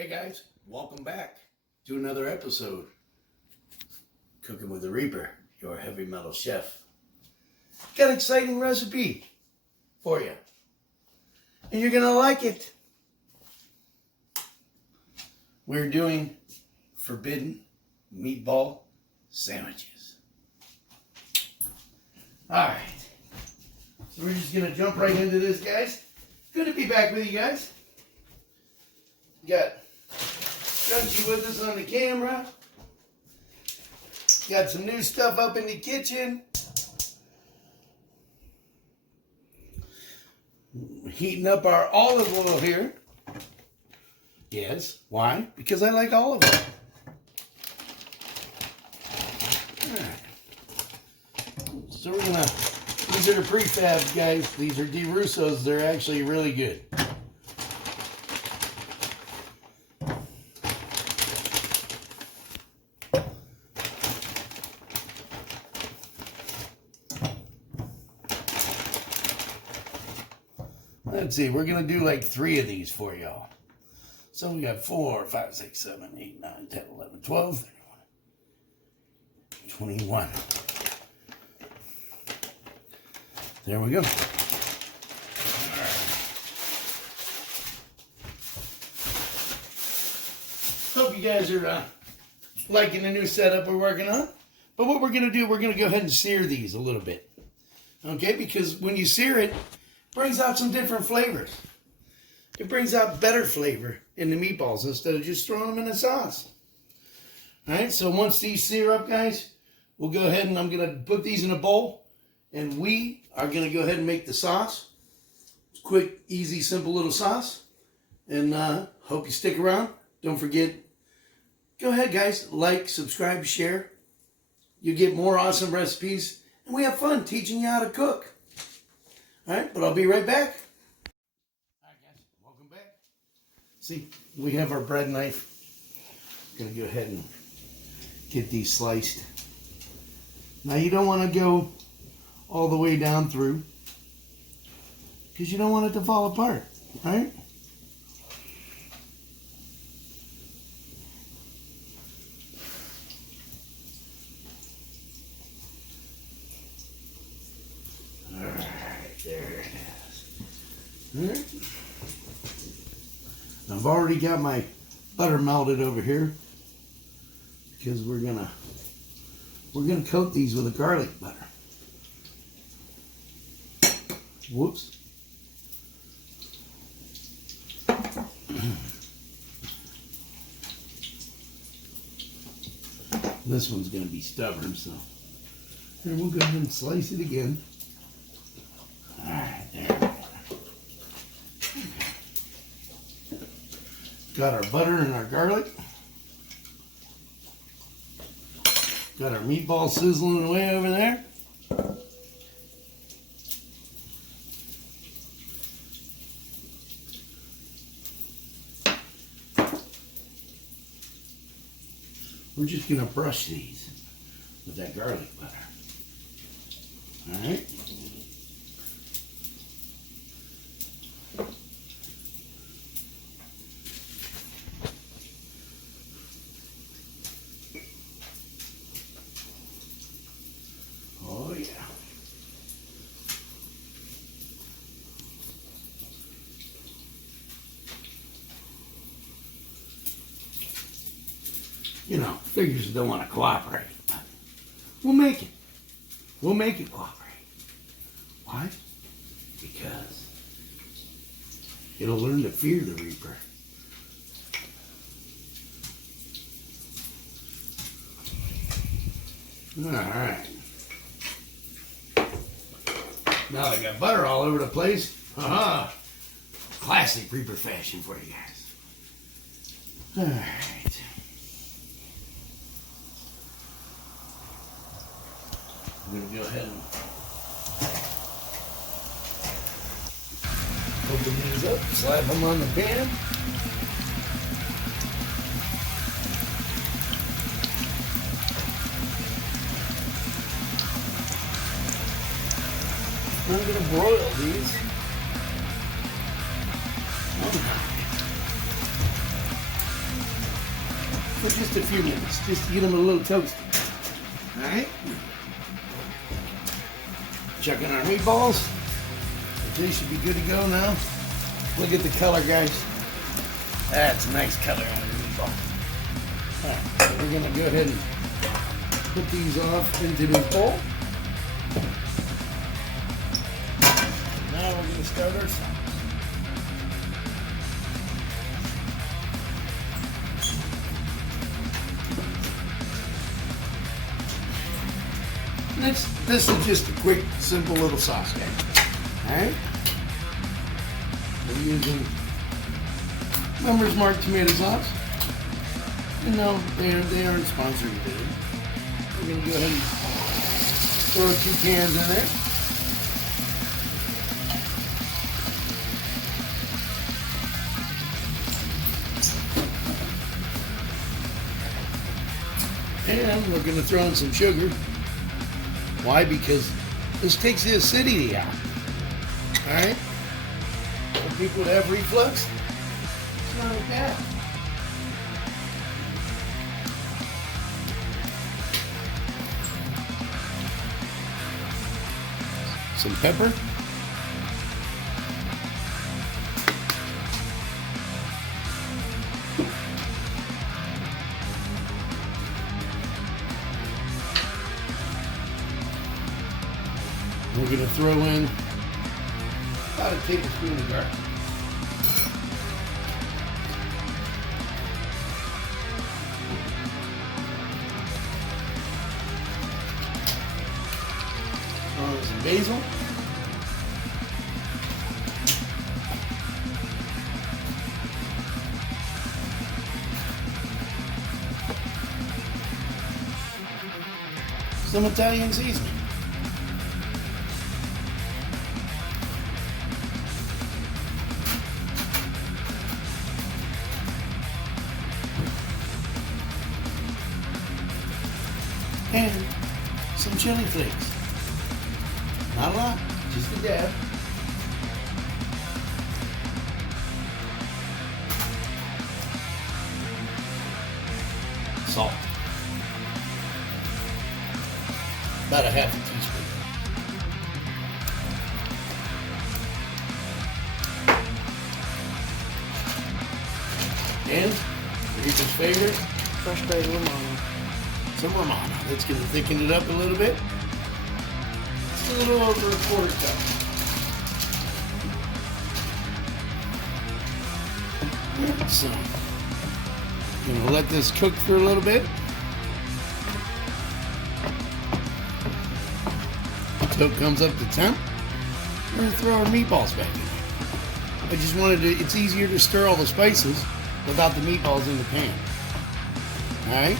Hey guys, welcome back to another episode. Cooking with the Reaper, your heavy metal chef. Got an exciting recipe for you. And you're gonna like it. We're doing forbidden meatball sandwiches. Alright. So we're just gonna jump right into this, guys. Good to be back with you guys. Got Crunchy with us on the camera. Got some new stuff up in the kitchen. Heating up our olive oil here. Yes, why? Because I like olive oil. Alright. So we're gonna, these are the prefabs, guys. These are DeRusso's. They're actually really good. Let's see, we're going to do like 3 of these for y'all. So we got 4, 5, 6, 7, 8, 9, 10, 11, 12, 21. There we go. All right. Hope you guys are liking the new setup we're working on. But what we're going to do, we're going to go ahead and sear these a little bit. Okay, because when you sear it, brings out some different flavors. It brings out better flavor in the meatballs instead of just throwing them in a sauce. Alright, so once these sear up, guys, we'll go ahead and I'm going to put these in a bowl. And we are going to go ahead and make the sauce. Quick, easy, simple little sauce. And hope you stick around. Don't forget, go ahead, guys, like, subscribe, share. You get more awesome recipes. And we have fun teaching you how to cook. Alright, but I'll be right back. Alright guys, welcome back. See, we have our bread knife. I'm going to go ahead and get these sliced. Now you don't want to go all the way down through because you don't want it to fall apart, right? There it is. All right. I've already got my butter melted over here because we're gonna coat these with a garlic butter. Whoops. This one's gonna be stubborn, so and we'll go ahead and slice it again. Alright, there. Got our butter and our garlic. Got our meatball sizzling away over there. We're just going to brush these with that garlic butter. Alright. Oh yeah. You know, figures don't want to cooperate, but we'll make it. We'll make it cooperate. Why? Because it'll learn to fear the Reaper. Alright. Now I got butter all over the place. Haha. Classic Reaper fashion for you guys. Alright. I'm going to go ahead and open these up, slap them on the pan. I'm going to broil these. for just a few minutes, just to get them a little toasty. All right. Checking our meatballs. They should be good to go now. Look at the color, guys. That's a nice color on the meatball. All right, so we're gonna go ahead and put these off into the bowl. Now we're gonna start our sauce. This is just a quick, simple little sauce, guys. All right. We're using Members Mark tomato sauce. And no, they aren't sponsored today. We're gonna go ahead and throw 2 cans in there. And we're gonna throw in some sugar. Why? Because this takes the acidity out. All right. For people that have reflux, it's not like that. Some pepper. We're going to throw in about a tablespoon of garlic. Throw in some basil. Some Italian seasoning. And some chili flakes. Not a lot, just a dab. Salt. About a half a teaspoon. And Reaper's favorite, Fresh baked Romano. some Romano. That's going to thicken it up a little bit. It's a little over a quarter cup. So, I'm going to let this cook for a little bit. Until it comes up to temp. We're going to throw our meatballs back in there. I just wanted to, it's easier to stir all the spices without the meatballs in the pan. Alright?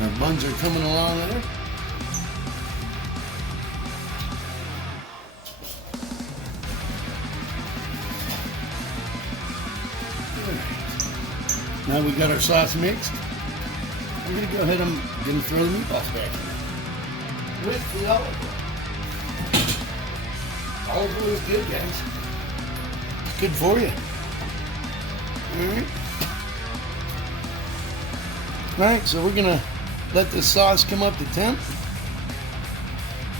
Our buns are coming along there. Now we got our sauce mixed. I'm going to go ahead and throw the meatballs back in with the olive oil. Olive oil is good, guys. It's good for you. Alright, so we're going to let this sauce come up to temp.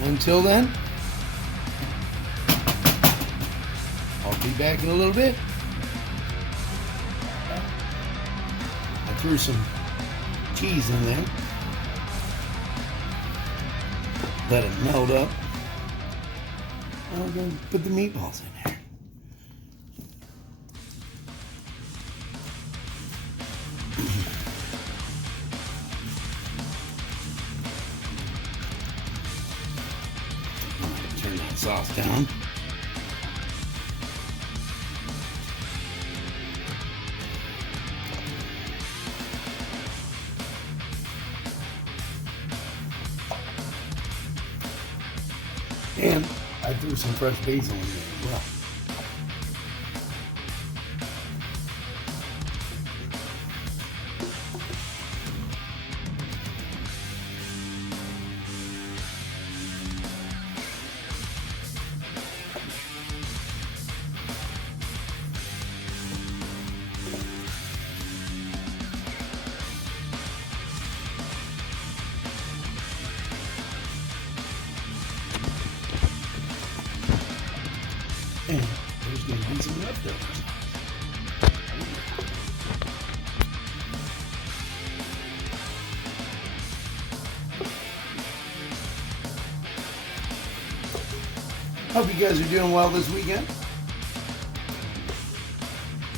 Until then, I'll be back in a little bit. I threw some cheese in there. Let it melt up. I'm going to put the meatballs in there. I'm going to turn that sauce down. And I threw some fresh basil in there as well. Hope you guys are doing well this weekend.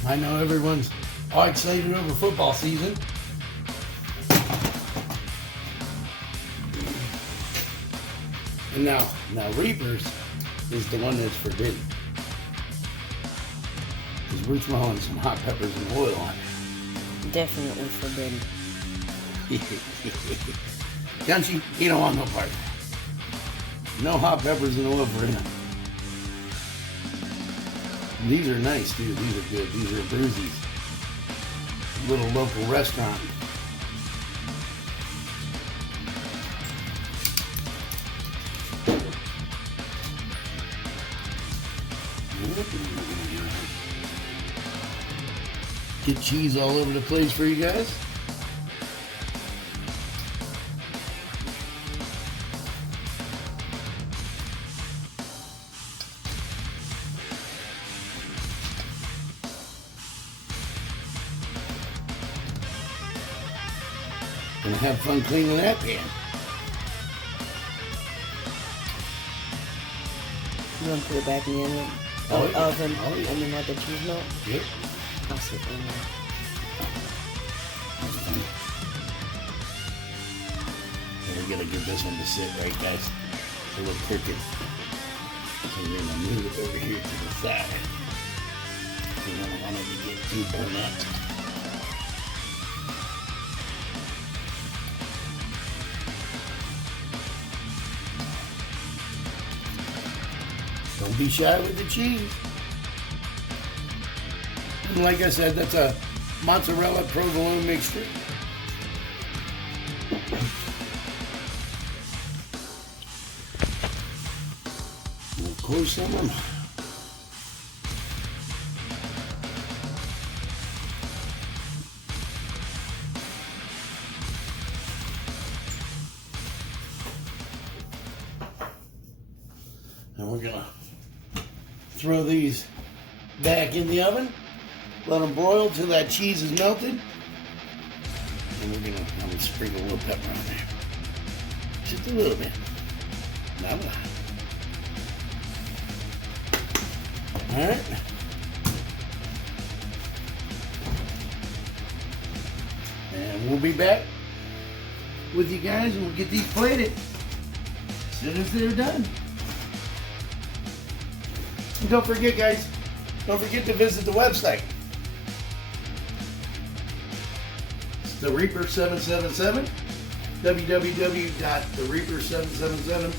I know everyone's all excited over football season. And now Reapers is the one that's forbidden. Because we're throwing some hot peppers and oil on it. Definitely forbidden. Gunchy, you don't want no part of that. No hot peppers and oil for him. These are nice, dude. These are good. These are Boozy's. Little local restaurant. Get cheese all over the place for you guys. Gonna have fun cleaning that pan. You want to put it back in the oven? Oh, yeah. Oven. Oh, yeah. And then let the cheese melt? Yep. I'll sit in there. We gotta get this one to sit right, guys. So we're cooking. So we're gonna move it over here to the side. We don't want it to get too burnt up. Don't be shy with the cheese. And like I said, that's a mozzarella provolone mixture. We'll close some of them. And we're gonna throw these back in the oven. Let them broil till that cheese is melted. And I'm gonna sprinkle a little pepper on there. Just a little bit. Not a lot. Alright. And we'll be back with you guys and we'll get these plated as soon as they're done. And don't forget, guys, don't forget to visit the website. It's the Reaper 777, www.thereaper777.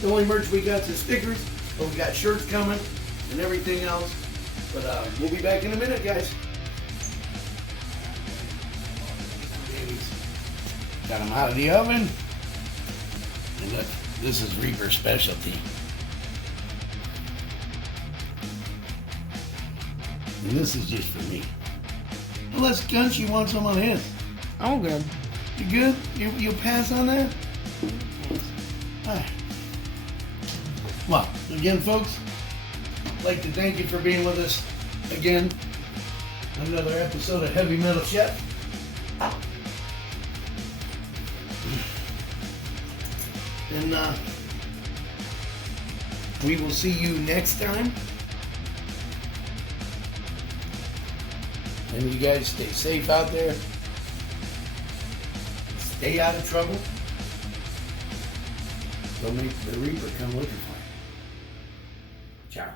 The only merch we got is stickers, but we got shirts coming and everything else. But we'll be back in a minute, guys. Babies. Got them out of the oven. And look, this is Reaper specialty. And this is just for me. Unless Gunchy wants some on his. I'm good. You good? You'll pass on that? Alright. Well, again, folks, I'd like to thank you for being with us again. Another episode of Heavy Metal Chef. And we will see you next time. And you guys stay safe out there. Stay out of trouble. Don't make the Reaper come looking for you. Ciao.